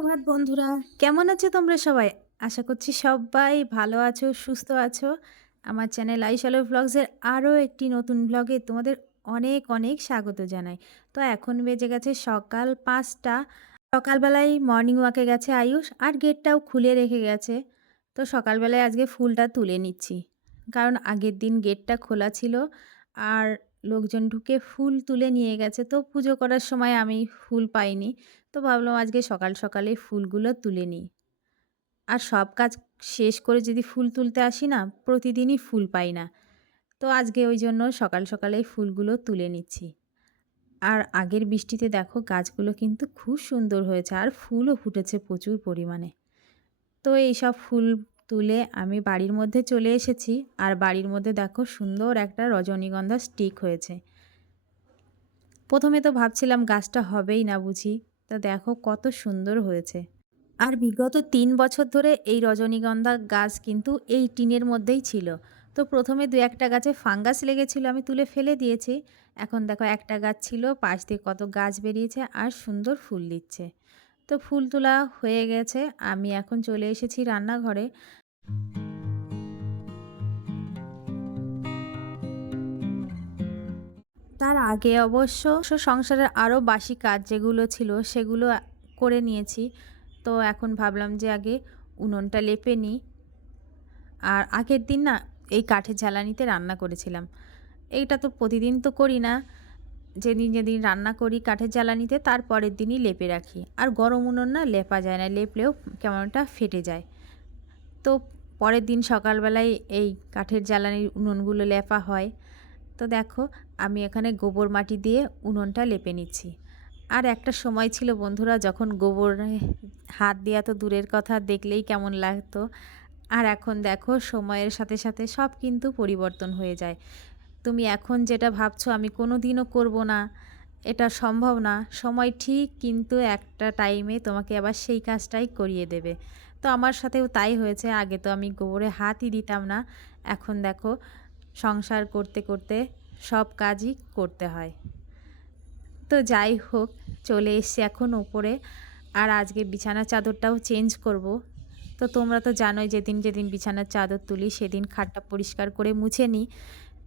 সুপ্রভাত বন্ধুরা। কেমন আছো তোমরা সবাই? আশা করছি সবাই ভালো আছো, সুস্থ আছো। আমার চ্যানেল আইশালো ব্লগসের আরও একটি নতুন ব্লগে তোমাদের অনেক অনেক স্বাগত জানাই। তো এখন বেজে গেছে সকাল পাঁচটা। সকালবেলায় মর্নিং ওয়াকে গেছে আয়ুষ আর গেটটাও খুলে রেখে গেছে। তো সকালবেলায় আজকে ফুলটা তুলে নিচ্ছি। কারণ আগের দিন গেটটা খোলা ছিল। আর লোকজন ঢুকে ফুল তুলে নিয়ে গেছে। তো পুজো করার সময় আমি ফুল পাইনি। তো ভাবলাম আজকে সকাল সকালে ফুলগুলো তুলে নিই। আর সব কাজ শেষ করে যদি ফুল তুলতে আসি না, প্রতিদিনই ফুল পাই না। তো আজকে ওই জন্য সকাল সকালেই ফুলগুলো তুলে নিচ্ছি। আর আগের বৃষ্টিতে দেখো গাছগুলো কিন্তু খুব সুন্দর হয়েছে। আর ফুলও ফুটেছে প্রচুর পরিমাণে। তো এই সব ফুল তুলে আমি বাড়ির মধ্যে চলে এসেছি। আর বাড়ির মধ্যে দেখো সুন্দর একটা রজনীগন্ধা স্টিক হয়েছে। প্রথমে তো ভাবছিলাম গাছটা হবেই না বুঝি। তা দেখো কত সুন্দর হয়েছে। আর বিগত তিন বছর ধরে এই রজনীগন্ধা গাছ কিন্তু এই টিনের মধ্যেই ছিল। তো প্রথমে দু একটা গাছে ফাঙ্গাস লেগেছিল, আমি তুলে ফেলে দিয়েছি। এখন দেখো একটা গাছ ছিল, পাশ দিয়ে কত গাছ বেরিয়েছে আর সুন্দর ফুল দিচ্ছে। তো ফুল তোলা হয়ে গেছে, আমি এখন চলে এসেছি রান্নাঘরে। তার আগে অবশ্য সংসারের আরও বাসি কাজ যেগুলো ছিল সেগুলো করে নিয়েছি। তো এখন ভাবলাম যে আগে উনুনটা লেপে নিই। আর আগের দিন না এই কাঠের জ্বালানিতে রান্না করেছিলাম। এইটা তো প্রতিদিন তো করি না। যেদিন যেদিন রান্না করি কাঠের জ্বালানিতে, তার পরের দিনই লেপে রাখি। আর গরম উনুন না লেপা যায় না, লেপলেও কেমনটা ফেটে যায়। তো পরের দিন সকালবেলায় এই কাঠের জ্বালানির উনুনগুলো লেপা হয়। তো দেখো, আমি এখানে গোবর মাটি দিয়ে উনুনটা লেপে নিচ্ছি। আর একটা সময় ছিল বন্ধুরা, যখন গোবর হাত দেওয়া তো দূরের কথা, দেখলেই কেমন লাগতো। আর এখন দেখো, সময়ের সাথে সাথে সব কিন্তু পরিবর্তন হয়ে যায়। তুমি এখন যেটা ভাবছ, আমি কোনো দিনও করব না, এটা সম্ভব না। সময় ঠিক কিন্তু একটা টাইমে তোমাকে আবার সেই কাজটাই করিয়ে দেবে। তো আমার সাথেও তাই হয়েছে, আগে তো আমি গোবরে হাতই দিতাম না। এখন দেখো সংসার করতে করতে সব কাজই করতে হয়। তো যাই হোক, চলে এসছি এখন ওপরে আর আজকে বিছানার চাদরটাও চেঞ্জ করব। তো তোমরা তো জানোই, যেদিন যেদিন বিছানার চাদর তুলি, সেদিন খাটটা পরিষ্কার করে মুছে নিই।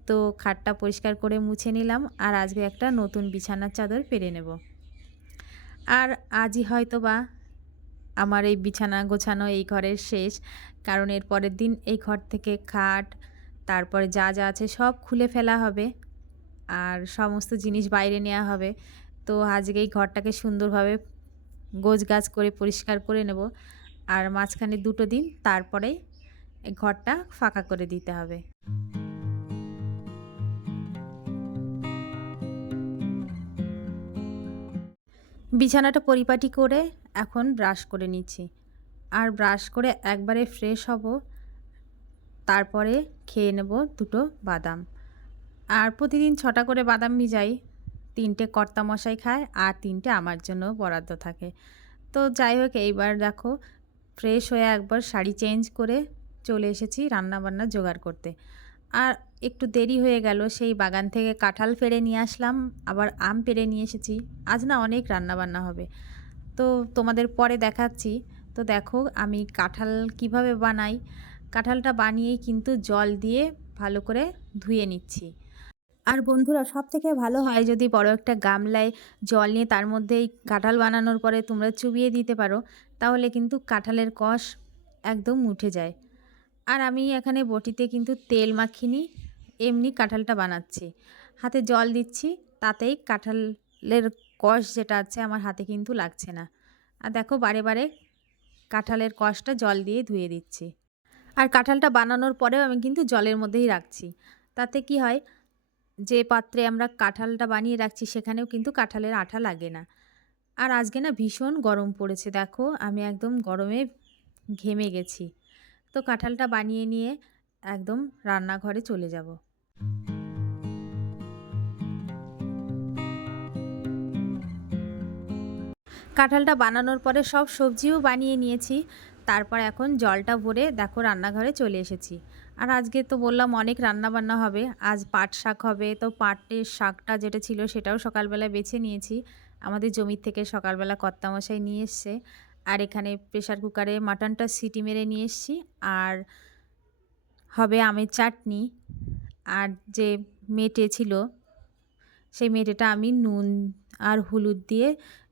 তো খাটটা পরিষ্কার করে মুছে নিলাম আর আজকে একটা নতুন বিছানার চাদর পেরে নেব। আর আজই হয়তো বা আমার এই বিছানা গোছানো এই ঘরের শেষ, কারণ এর পরের দিন এই ঘর থেকে খাট তারপরে যা যা আছে সব খুলে ফেলা হবে আর সমস্ত জিনিস বাইরে নেওয়া হবে। তো আজকে এই ঘরটাকে সুন্দরভাবে গোছ গাছ করে, পরিষ্কার করে নেব আর মাঝখানে দুটো দিন তারপরে ঘরটা ফাঁকা করে দিতে হবে। বিছানাটা পরিপাটি করে এখন ব্রাশ করে নিচ্ছি। আর ব্রাশ করে একবারে ফ্রেশ হব তারপরে খেয়ে নেব দুটো বাদাম। আর প্রতিদিন ছটা করে বাদাম ভিজাই। তিনটে কর্তা মশাই খায় আর তিনটে আমার জন্য বরাদ্দ থাকে। তো যাই হোক, এইবার দেখো ফ্রেশ হয়ে একবার শাড়ি চেঞ্জ করে চলে এসেছি রান্নাবান্না জোগাড় করতে। আর একটু দেরি হয়ে গেল, সেই বাগান থেকে কাঁঠাল ফেরে নিয়ে আসলাম, আবার আম পেরে নিয়ে এসেছি। আজ না অনেক রান্নাবান্না হবে। তো তোমাদের পরে দেখাচ্ছি। তো দেখো, আমি কাঁঠাল কীভাবে বানাই কাঁঠালটা বানিয়েই কিন্তু জল দিয়ে ভালো করে ধুয়ে নিচ্ছি। আর বন্ধুরা সব থেকে ভালো হয় যদি বড় একটা গামলায় জল নিয়ে তার মধ্যে এই কাঁঠাল বানানোর পরে তোমরা চুবিয়ে দিতে পারো, তাহলে কিন্তু কাঁঠালের কষ একদম উঠে যায়। আর আমি এখানে বটিতে কিন্তু তেল মাখিনি, এমনি কাঁঠালটা বানাচ্ছি। হাতে জল দিচ্ছি, তাতেই কাঁঠালের কষ যেটা আছে আমার হাতে কিন্তু লাগছে না। আর দেখো বারে বারে কাঁঠালের কষটা জল দিয়ে ধুয়ে দিচ্ছি। আর কাঁঠালটা বানানোর পরেও আমি কিন্তু জলের মধ্যেই রাখছি। তাতে কি হয়, যে পাত্রে আমরা কাঁঠালটা বানিয়ে রাখছি সেখানেও কিন্তু কাঁঠালের আঠা লাগে না। আর আজকে না ভীষণ গরম পড়েছে, দেখো আমি একদম গরমে ঘেমে গেছি। তো কাঁঠালটা বানিয়ে নিয়ে একদম রান্নাঘরে চলে যাব। কাঁঠালটা বানানোর পরে সব সবজিও বানিয়ে নিয়েছি। তারপর এখন জলটা ভরে দেখো রান্নাঘরে চলে এসেছি। আর আজকে তো বললাম অনেক রান্না বান্না হবে। আজ পাট শাক হবে। তো পাটের শাকটা যেটা ছিল সেটাও সকালবেলা বেছে নিয়েছি। আমাদের জমির থেকে সকালবেলা কর্তামশাই নিয়ে এসছে। আর এখানে প্রেশার কুকারে মাটনটা সিটি মেরে নিয়ে এসেছি। আর হবে আমের চাটনি। আর যে মেটে ছিল, সেই মেটেটা আমি নুন আর হলুদ দিয়ে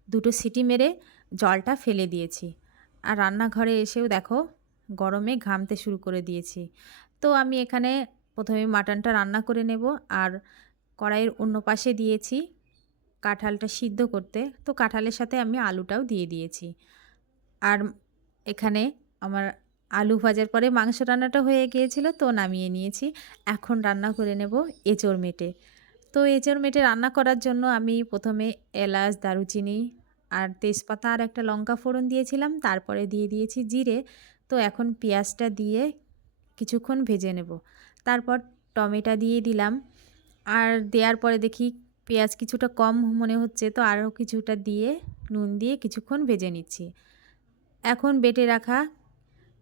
দুটো সিটি মেরে জলটা ফেলে দিয়েছি। আর রান্নাঘরে এসেও দেখো, গরমে ঘামতে শুরু করে দিয়েছি। তো আমি এখানে প্রথমে মাটনটা রান্না করে নেব আর কড়াইয়ের অন্য পাশে দিয়েছি কাঁঠালটা সিদ্ধ করতে। তো কাঁঠালের সাথে আমি আলুটাও দিয়ে দিয়েছি। আর এখানে আমার আলু ভাজার পরে মাংস রান্নাটা হয়ে গিয়েছিল, তো নামিয়ে নিয়েছি। এখন রান্না করে নেব এঁচড় মেটে। তো এঁচড় মেটে রান্না করার জন্য আমি প্রথমে এলাচ, দারুচিনি আর তেজপাতা আর একটা লঙ্কা ফোড়ন দিয়েছিলাম, তারপরে দিয়ে দিয়েছি জিরে। তো এখন পেঁয়াজটা দিয়ে কিছুক্ষণ ভেজে নেব। তারপর টমেটো দিয়ে দিলাম। আর দেওয়ার পরে দেখি পেঁয়াজ কিছুটা কম মনে হচ্ছে, তো আরও কিছুটা দিয়ে নুন দিয়ে কিছুক্ষণ ভেজে নিচ্ছি। এখন বেটে রাখা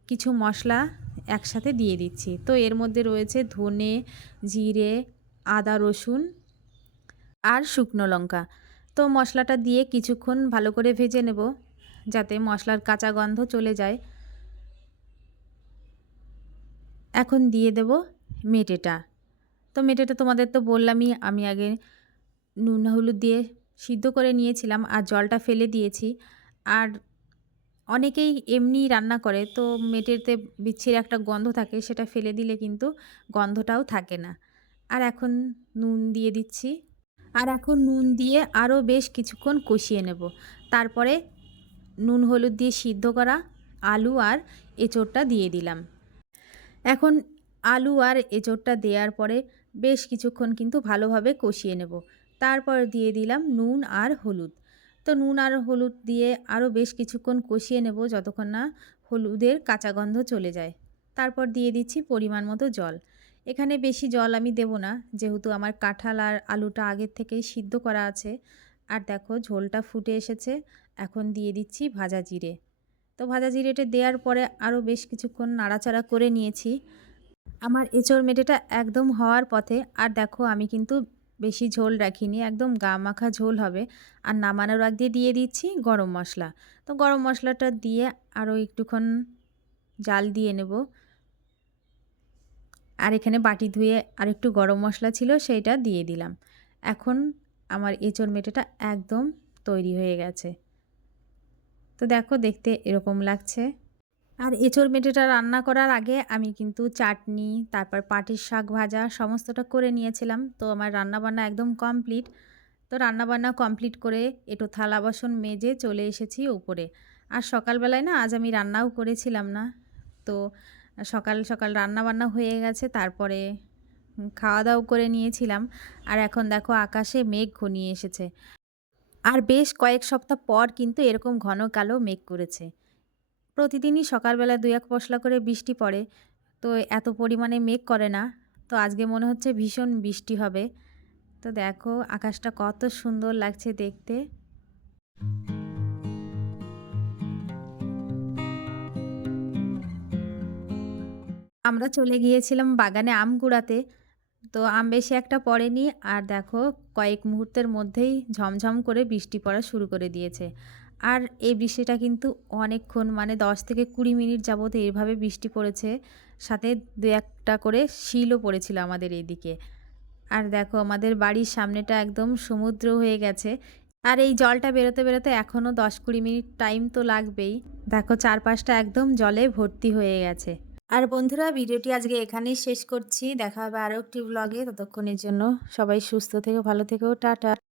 কিছু মশলা একসাথে দিয়ে দিচ্ছি। তো এর মধ্যে রয়েছে ধনে, জিরে, আদা রসুন আর শুকনো লঙ্কা। তো মশলাটা দিয়ে কিছুক্ষণ ভালো করে ভেজে নেব, যাতে মশলার কাঁচা গন্ধ চলে যায়। এখন দিয়ে দেব মেটেটা। তো মেটেটা তোমাদের তো বললামই, আমি আগে নুন, হলুদ দিয়ে সিদ্ধ করে নিয়েছিলাম আর জলটা ফেলে দিয়েছি। আর অনেকেই এমনি রান্না করে, তো মেটেতে বিচ্ছির একটা গন্ধ থাকে, সেটা ফেলে দিলে কিন্তু গন্ধটাও থাকে না। আর এখন নুন দিয়ে দিচ্ছি। আর এখন নুন দিয়ে আরও বেশ কিছুক্ষণ কষিয়ে নেব। তারপরে নুন হলুদ দিয়ে সিদ্ধ করা আলু আর এঁচোড়টা দিয়ে দিলাম। এখন আলু আর এঁচোড়টা দেওয়ার পরে বেশ কিছুক্ষণ কিন্তু ভালোভাবে কষিয়ে নেব। তারপর দিয়ে দিলাম নুন আর হলুদ। তো নুন আর হলুদ দিয়ে আরও বেশ কিছুক্ষণ কষিয়ে নেব যতক্ষণ না হলুদের কাঁচা গন্ধ চলে যায়। তারপর দিয়ে দিচ্ছি পরিমাণ মতো জল। এখানে বেশি জল আমি দেব না, যেহেতু আমার কাঁঠাল আর আলুটা আগের থেকেই সিদ্ধ করা আছে। আর দেখো, ঝোলটা ফুটে এসেছে, এখন দিয়ে দিচ্ছি ভাজা জিরে। তো ভাজা জিরেটা দেওয়ার পরে আরও বেশ কিছুক্ষণ নাড়াচাড়া করে নিয়েছি। আমার এঁচড় মেটেটা একদম হওয়ার পথে, আর দেখো, আমি কিন্তু বেশি ঝোল রাখিনি, একদম গা মাখা ঝোল হবে। আর নামানোর আগ দিয়ে দিয়ে দিচ্ছি গরম মশলা। তো গরম মশলাটা দিয়ে আরও একটুক্ষণ জাল দিয়ে নেব। আর এখানে বাটি ধুয়ে আর একটু গরম মশলা ছিল, সেইটা দিয়ে দিলাম। এখন আমার এঁচড় মেটেটা একদম তৈরি হয়ে গেছে। তো দেখো দেখতে এরকম লাগছে। আর এঁচড় মেটেটা রান্না করার আগে আমি কিন্তু চাটনি, তারপর পাটির শাক ভাজা সমস্তটা করে নিয়েছিলাম। তো আমার রান্নাবান্না একদম কমপ্লিট। তো রান্নাবান্না কমপ্লিট করে একটু থালা বাসন মেজে চলে এসেছি উপরে। আর সকালবেলায় না আজ আমি রান্নাও করেছিলাম না। তো সকাল সকাল রান্না বান্না হয়ে গেছে, তারপরে খাওয়া দাওয়া করে নিয়েছিলাম। আর এখন দেখো আকাশে মেঘ ঘনিয়ে এসেছে। আর বেশ কয়েক সপ্তাহ পর কিন্তু এরকম ঘন কালো মেঘ করেছে। প্রতিদিনই সকালবেলা দুই এক পশলা করে বৃষ্টি পড়ে। তো এত পরিমাণে মেঘ করে না। তো আজকে মনে হচ্ছে ভীষণ বৃষ্টি হবে। তো দেখো আকাশটা কত সুন্দর লাগছে দেখতে। আমরা চলে গিয়েছিলাম বাগানে আম কুড়াতে। তো আম বেশি একটা পড়েনি আর দেখো কয়েক মুহূর্তের মধ্যেই ঝমঝম করে বৃষ্টি পড়া শুরু করে দিয়েছে। আর এই বৃষ্টিটা কিন্তু অনেকক্ষণ মানে দশ থেকে কুড়ি মিনিট যাবত এইভাবে বৃষ্টি পড়েছে। সাথে দু একটা করে শিলও পড়েছিল আমাদের এইদিকে। আর দেখো আমাদের বাড়ির সামনেটা একদম সমুদ্র হয়ে গেছে। আর এই জলটা বেরোতে বেরোতে এখনও দশ কুড়ি মিনিট টাইম তো লাগবেই। দেখো চারপাশটা একদম জলে ভর্তি হয়ে গেছে। আর বন্ধুরা, ভিডিওটি আজকে এখানেই শেষ করছি। দেখা হবে আরও একটি ব্লগে ততক্ষণের জন্য সবাই সুস্থ থেকে, ভালো থেকেও টাটা।